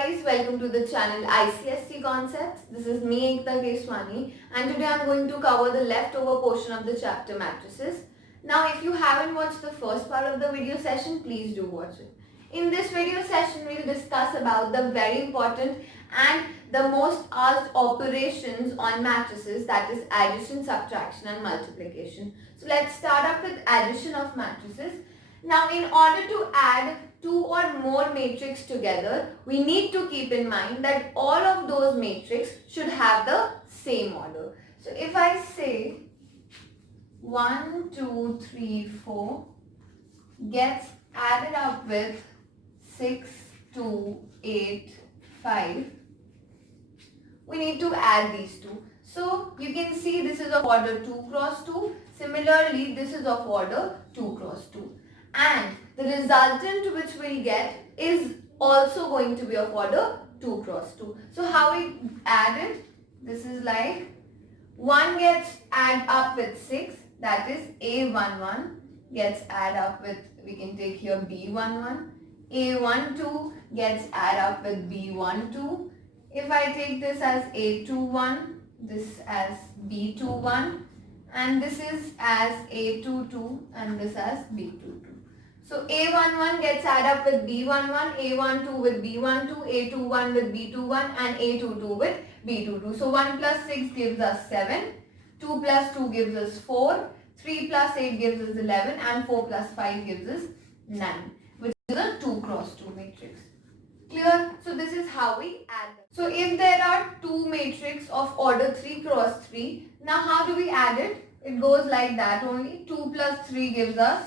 guys, welcome to the channel ICSC Concepts. This is me Ekta Keswani and today I'm going to cover the leftover portion of the chapter matrices. Now if you haven't watched the first part of the video session, please do watch it. In this video session, we'll discuss about the very important and the most asked operations on matrices, that is addition, subtraction and multiplication. So let's start up with addition of matrices. Now in order to add two or more matrix together, we need to keep in mind that all of those matrix should have the same order. So if I say 1, 2, 3, 4 gets added up with 6, 2, 8, 5, we need to add these two. So you can see this is of order 2 cross 2. Similarly, this is of order 2 cross 2. And the resultant which we'll get is also going to be of order 2 cross 2. So how we add it? This is like 1 gets add up with 6, that is A11 gets add up with, we can take here B11. A12 gets add up with B12. If I take this as A21, this as B21, and this is as A22 and this as B22. So A11 gets add up with B11, A12 with B12, A21 with B21 and A22 with B22. So 1 plus 6 gives us 7, 2 plus 2 gives us 4, 3 plus 8 gives us 11 and 4 plus 5 gives us 9, which is a 2 cross 2 matrix. Clear? So this is how we add them. So if there are two matrix of order 3 cross 3, now how do we add it? It goes like that only. 2 plus 3 gives us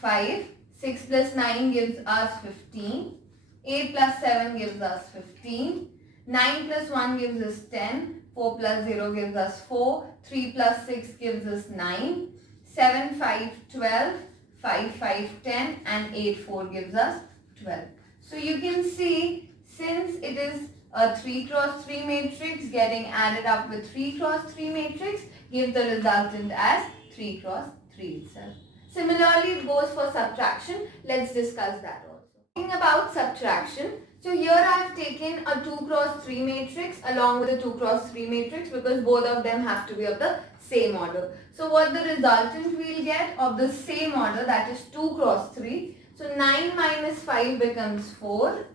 5, 6 plus 9 gives us 15, 8 plus 7 gives us 15, 9 plus 1 gives us 10, 4 plus 0 gives us 4, 3 plus 6 gives us 9, 7, 5, 12, 5, 5, 10 and 8, 4 gives us 12. So you can see, since it is a 3 cross 3 matrix getting added up with 3 cross 3 matrix, give the resultant as 3 cross 3 itself. Similarly, it goes for subtraction. Let's discuss that also. Talking about subtraction, so here I have taken a 2 cross 3 matrix along with a 2 cross 3 matrix because both of them have to be of the same order. So what the resultant we'll get of the same order, that is 2 cross 3. So 9 minus 5 becomes 4,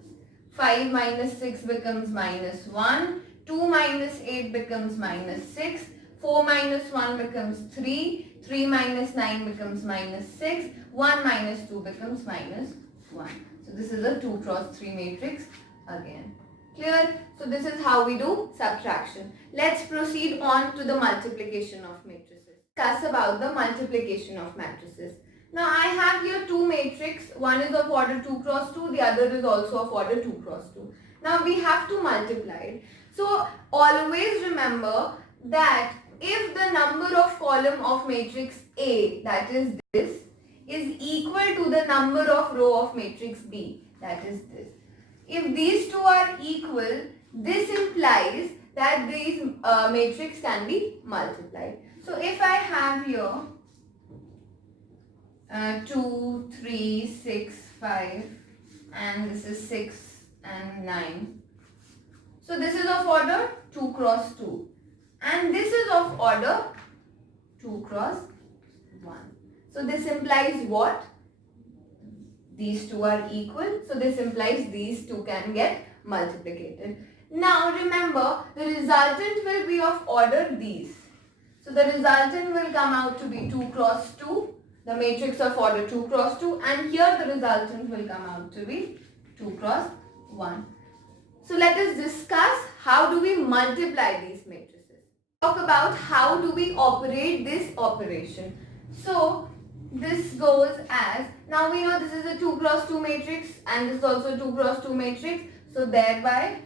5 minus 6 becomes minus 1, 2 minus 8 becomes minus 6, 4 minus 1 becomes 3, 3 minus 9 becomes minus 6, 1 minus 2 becomes minus 1. So this is a 2 cross 3 matrix again. Clear? So this is how we do subtraction. Let's proceed on to the multiplication of matrices. Discuss about the multiplication of matrices. Now I have here two matrix. One is of order 2 cross 2, the other is also of order 2 cross 2. Now we have to multiply it. So always remember that if the number of column of matrix A, that is this, is equal to the number of row of matrix B, that is this. If these two are equal, this implies that these matrix can be multiplied. So if I have here 2, 3, 6, 5 and this is 6 and 9. So this is of order 2 cross 2 and this is of order 2 cross 1. So this implies what? These two are equal. So this implies these two can get multiplicated. Now remember, the resultant will be of order these. So the resultant will come out to be 2 cross 2. The matrix of order 2 cross 2 and here the resultant will come out to be 2 cross 1. So let us discuss how do we multiply these matrices. Talk about how do we operate this operation. So this goes as, now we know this is a 2 cross 2 matrix and this is also a 2 cross 2 matrix. So thereby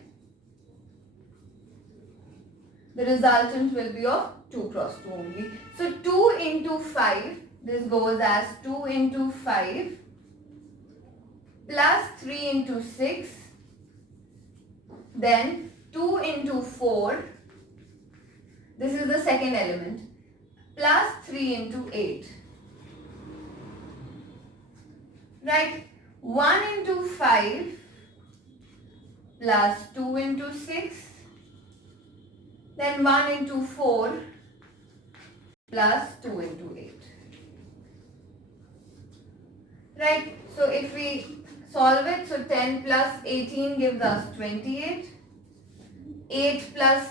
the resultant will be of 2 cross 2 only. So 2 into 5. This goes as 2 into 5 plus 3 into 6, then 2 into 4, this is the second element, plus 3 into 8. Right? 1 into 5 plus 2 into 6, then 1 into 4 plus 2 into 8. Right, so if we solve it, so 10 plus 18 gives us 28, 8 plus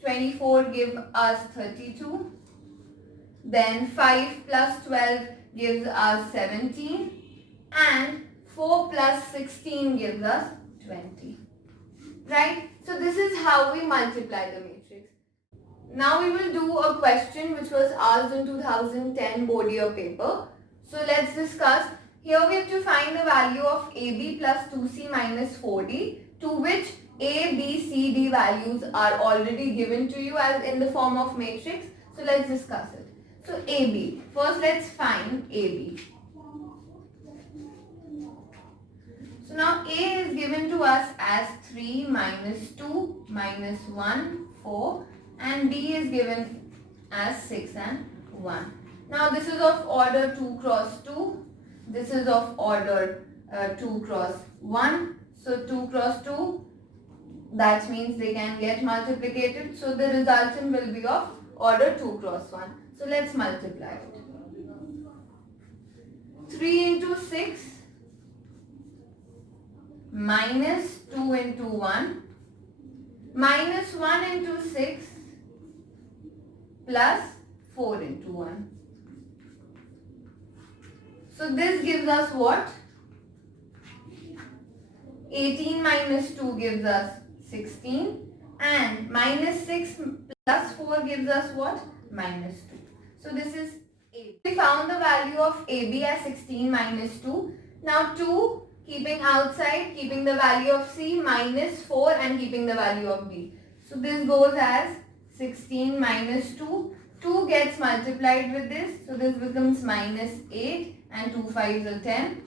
24 gives us 32, then 5 plus 12 gives us 17, and 4 plus 16 gives us 20. Right, so this is how we multiply the matrix. Now we will do a question which was asked in 2010 board year paper. So let's discuss. Here we have to find the value of AB plus 2C minus 4D, to which A, B, C, D values are already given to you as in the form of matrix. So let's discuss it. So AB. First let's find AB. So now A is given to us as 3 minus 2 minus 1, 4, and B is given as 6 and 1. Now this is of order 2 cross 2. This is of order 2 cross 1. So 2 cross 2, that means they can get multiplicated. So the resultant will be of order 2 cross 1. So let's multiply it. 3 into 6 minus 2 into 1 minus 1 into 6 plus 4 into 1. So this gives us what? 18 minus 2 gives us 16, and minus 6 plus 4 gives us what? Minus 2. So this is A. We found the value of AB as 16 minus 2. Now 2 keeping outside, keeping the value of C, minus 4 and keeping the value of B. So this goes as 16 minus 2. 2 gets multiplied with this. So this becomes minus 8 and 2 5s are 10.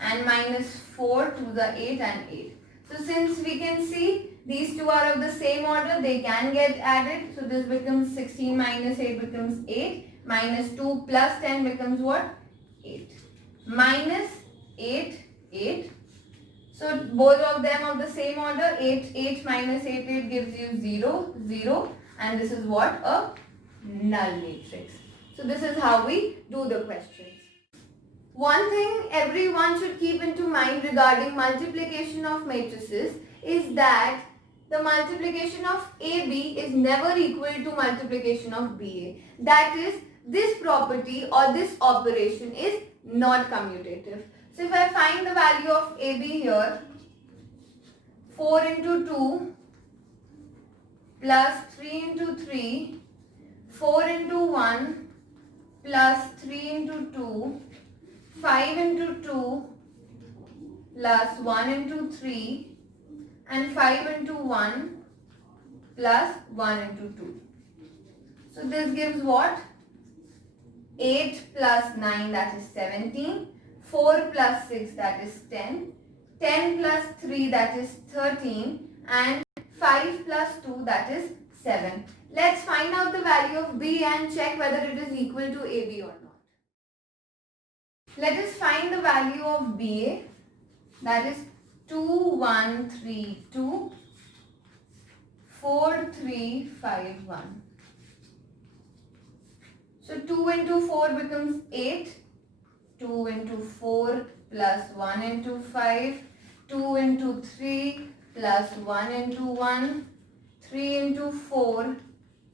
And minus 4 2s are 8 and 8. So since we can see these two are of the same order, they can get added. So this becomes 16 minus 8 becomes 8. Minus 2 plus 10 becomes what? 8. Minus 8, 8. So both of them of the same order. 8, 8 minus 8, 8 gives you 0, 0. And this is what? A null matrix. So this is how we do the questions. One thing everyone should keep into mind regarding multiplication of matrices is that the multiplication of AB is never equal to multiplication of BA. That is, this property or this operation is not commutative. So if I find the value of AB here, 4 into 2 plus 3 into 3, 4 into 1 plus 3 into 2, 5 into 2 plus 1 into 3, and 5 into 1 plus 1 into 2. So this gives what? 8 plus 9, that is 17. 4 plus 6, that is 10. 10 plus 3, that is 13. And 5 plus 2, that is 7. Let's find out the value of B and check whether it is equal to AB or not. Let us find the value of BA, that is 2132 4351. So 2 into 4 becomes 8. 2 into 4 plus 1 into 5. 2 into 3 plus 1 into 1. 3 into 4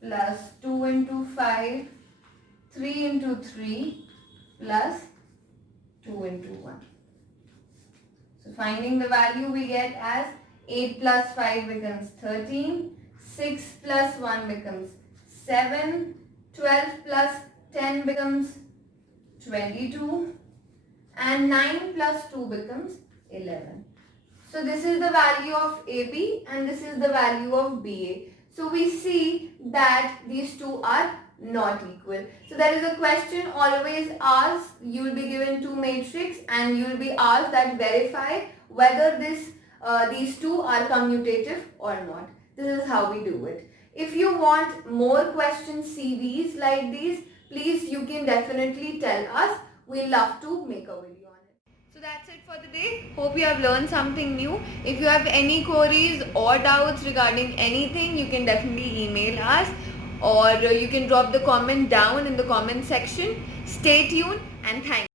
plus 2 into 5. 3 into 3 plus 2 into 1. So finding the value we get as 8 plus 5 becomes 13, 6 plus 1 becomes 7, 12 plus 10 becomes 22, and 9 plus 2 becomes 11. So this is the value of AB and this is the value of BA. So we see that these two are not equal. So there is a question always asked. You will be given two matrix and you will be asked that verify whether these two are commutative or not. This is how we do it. If you want more question series like these, please you can definitely tell us. We love to make a video on it. So that's it for the day. Hope you have learned something new. If you have any queries or doubts regarding anything, you can definitely email us, or you can drop the comment down in the comment section. Stay tuned and thank you.